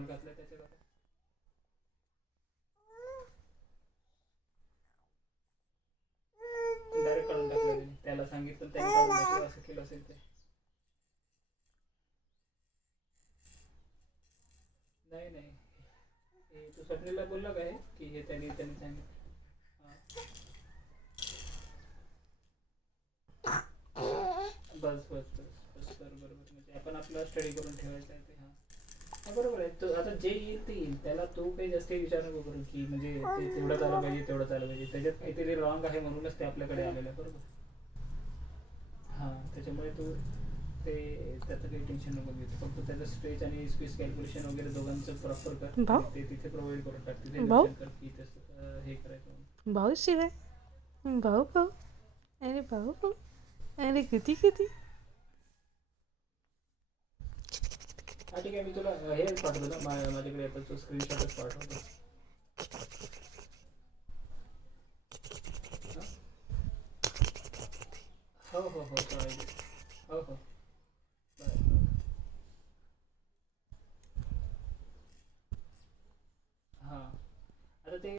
घालून घातलं त्याच्यात आता. डायरेक्ट काढून टाकलं त्याने. त्याला सांगितलं त्याने काढून टाकलं, असं केलं असेल ते. नाही नाही, हे तू स्वप्नीला बोलला काय की हे त्यांनी त्यांनी सांगितलं? हां, बस बस बस बस, बरोबर बरोबर. म्हणजे आपण आपला स्टडी करून ठेवायचं आहे ते. हां हां, बरोबर आहे. तो आता जे येईल ते येईल, त्याला तू काही जास्त विचार नको करू की म्हणजे ते तेवढं झालं पाहिजे तेवढं झालं पाहिजे. त्याच्यात काहीतरी रॉंग आहे म्हणूनच ते आपल्याकडे आलेलं आहे, बरोबर. हां, त्याच्यामुळे तू ते त्याचं काही टेन्शन नको घेऊ. फक्त त्याचं स्ट्रेच आणि स्पेस कॅल्क्युलेशन वगैरे दोघांचं प्रॉपर कर भाऊ आणि ते तिथे प्रोव्हाइड करून टाक. तिथे भाऊ मेन्शन कर की तसं हे करायचं म्हणून. भाऊ शिवाय भाऊ भाऊ अरे भाऊ भाऊ अरे किती किती हां ठीक आहे, मी तुला हे पाठवतो ना, माझ्याकडे ॲपलचं स्क्रीनशॉटच पाठवतो. हां, हो हो हो, चालेल. हो हो.